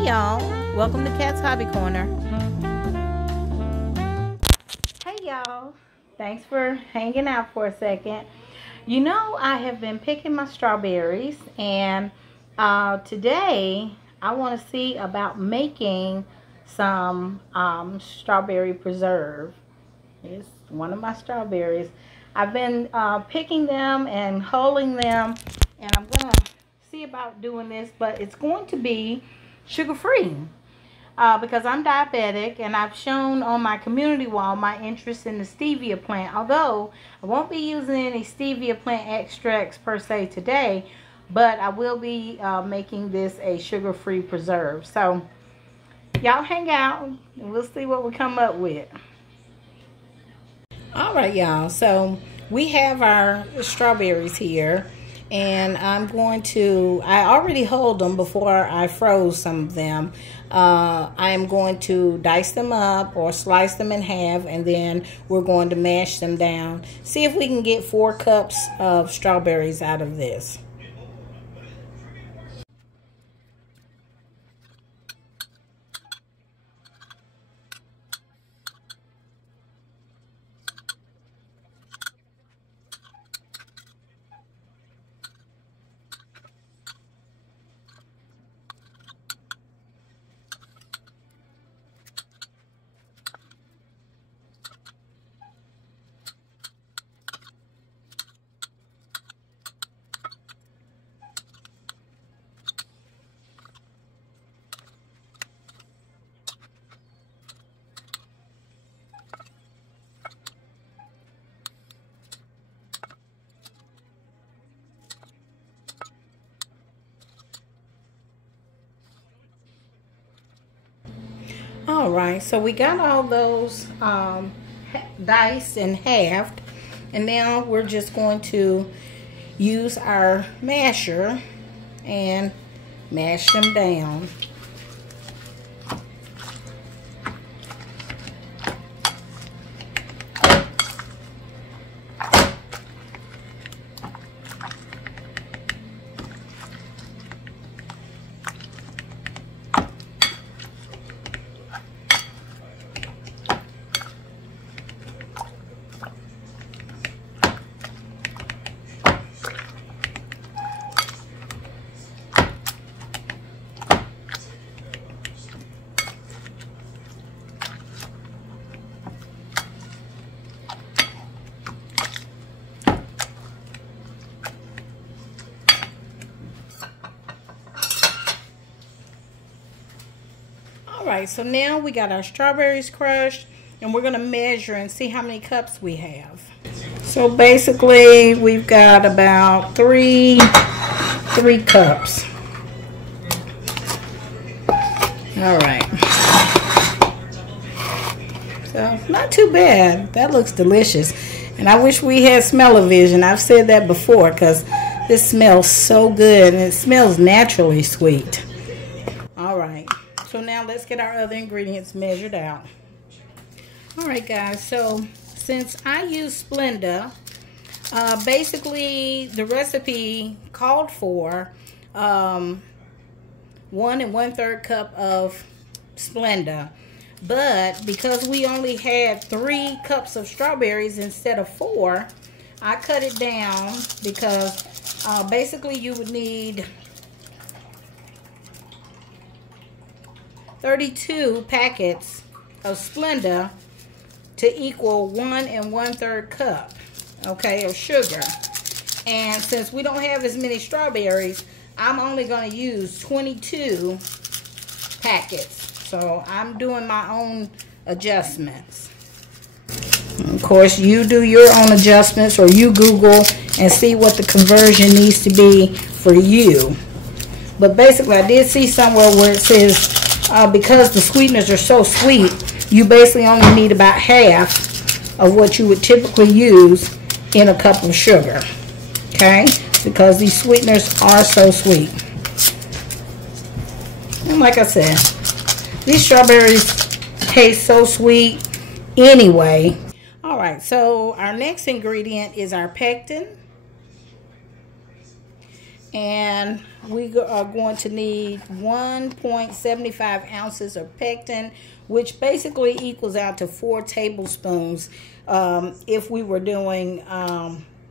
Hey y'all, welcome to Cat's Hobby Corner. Hey y'all, thanks for hanging out for a second. You know, I have been picking my strawberries, and today I want to see about making some strawberry preserve. It's one of my strawberries. I've been picking them and hulling them, and I'm going to see about doing this, but it's going to be sugar-free because I'm diabetic, and I've shown on my community wall my interest in the stevia plant, although I won't be using any stevia plant extracts per se today, but I will be making this a sugar-free preserve. So y'all hang out and we'll see what we come up with. All right, y'all, so we have our strawberries here, and I already hulled them before I froze some of them. I am going to dice them up or slice them in half, and then we're going to mash them down. See if we can get 4 cups of strawberries out of this. All right, so we got all those diced and halved, and now we're just going to use our masher and mash them down. Alright, so now we got our strawberries crushed, and we're going to measure and see how many cups we have. So basically we've got about three cups. Alright, so not too bad. That looks delicious, and I wish we had smell-o-vision. I've said that before because this smells so good, and it smells naturally sweet. Alright, so now let's get our other ingredients measured out. Alright guys, so since I use Splenda, basically the recipe called for 1 1/3 cup of Splenda, but because we only had 3 cups of strawberries instead of 4, I cut it down because basically you would need 32 packets of Splenda to equal 1 1/3 cup, okay, of sugar. And since we don't have as many strawberries, I'm only going to use 22 packets. So I'm doing my own adjustments. Of course, you do your own adjustments, or you Google and see what the conversion needs to be for you. But basically, I did see somewhere where it says because the sweeteners are so sweet, you basically only need about half of what you would typically use in a cup of sugar. Okay? Because these sweeteners are so sweet. And like I said, these strawberries taste so sweet anyway. Alright, so our next ingredient is our pectin. And we are going to need 1.75 ounces of pectin, which basically equals out to 4 tablespoons. If we were doing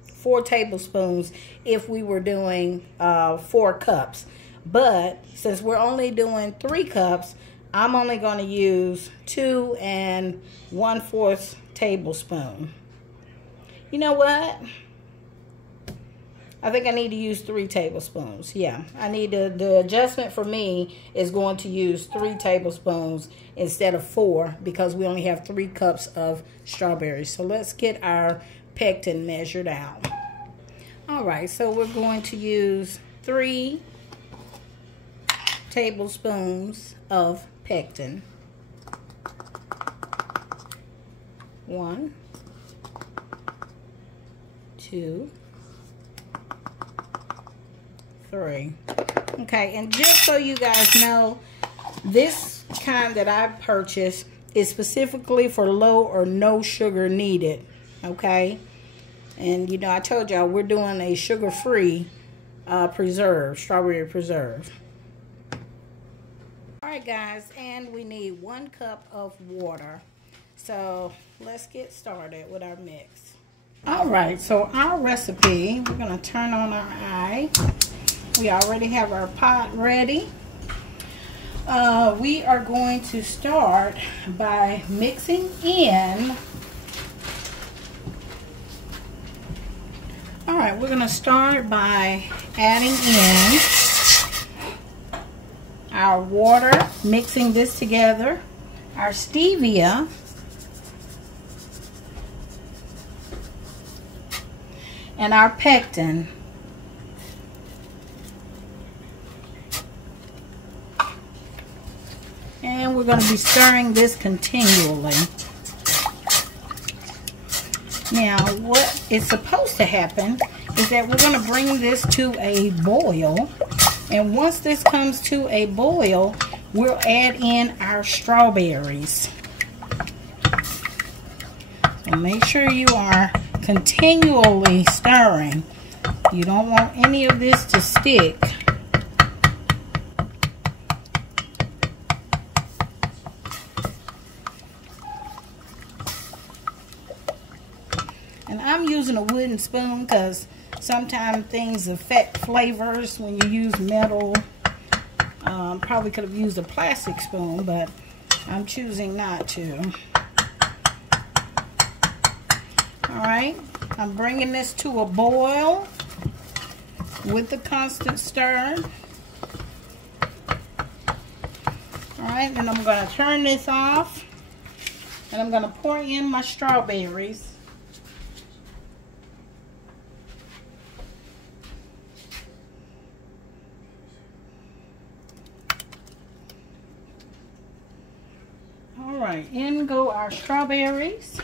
4 tablespoons, if we were doing 4 cups. But since we're only doing 3 cups, I'm only going to use 2 1/4 tablespoon. You know what? I think I need to use 3 tablespoons. Yeah, I need the adjustment for me is going to use 3 tablespoons instead of 4 because we only have 3 cups of strawberries. So let's get our pectin measured out. All right, so we're going to use 3 tablespoons of pectin. 1, 2, 3. Okay, and just so you guys know, this kind that I purchased is specifically for low or no sugar needed. Okay, and you know I told y'all we're doing a sugar-free preserve, strawberry preserve. All right, guys, and we need 1 cup of water. So let's get started with our mix. All right, so our recipe, we're gonna turn on our eye. We already have our pot ready. We are going to start by mixing in. All right, we're going to start by adding in our water, mixing this together, our stevia, and our pectin. And we're going to be stirring this continually. Now, what is supposed to happen is that we're going to bring this to a boil. And once this comes to a boil, we'll add in our strawberries. So make sure you are continually stirring. You don't want any of this to stick. And I'm using a wooden spoon because sometimes things affect flavors when you use metal. Probably could have used a plastic spoon, but I'm choosing not to. Alright, I'm bringing this to a boil with the constant stir. Alright, and I'm going to turn this off. And I'm going to pour in my strawberries. Alright, in go our strawberries.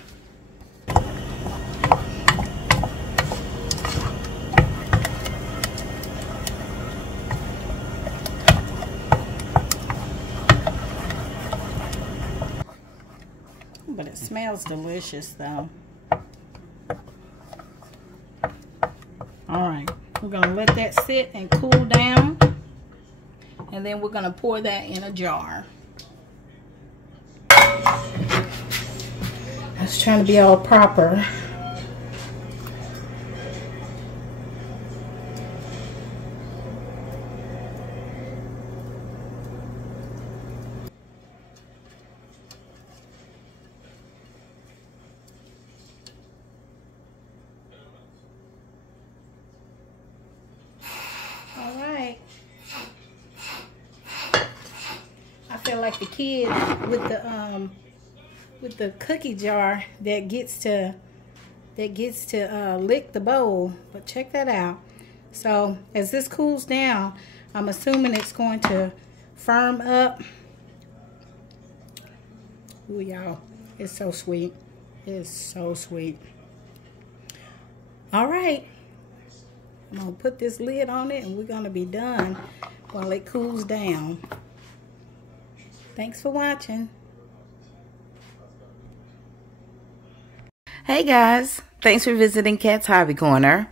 But it smells delicious though. Alright, we're going to let that sit and cool down. And then we're going to pour that in a jar. I was trying to be all proper. All right. I feel like the kids with the cookie jar that gets to lick the bowl. But check that out. So as this cools down, I'm assuming it's going to firm up. Ooh, y'all, it's so sweet. It's so sweet. All right, I'm gonna put this lid on it and we're gonna be done while it cools down. Thanks for watching. Hey guys, thanks for visiting Cat's Hobby Corner.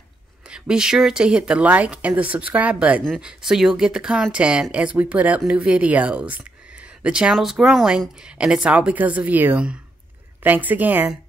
Be sure to hit the like and the subscribe button so you'll get the content as we put up new videos. The channel's growing, and it's all because of you. Thanks again.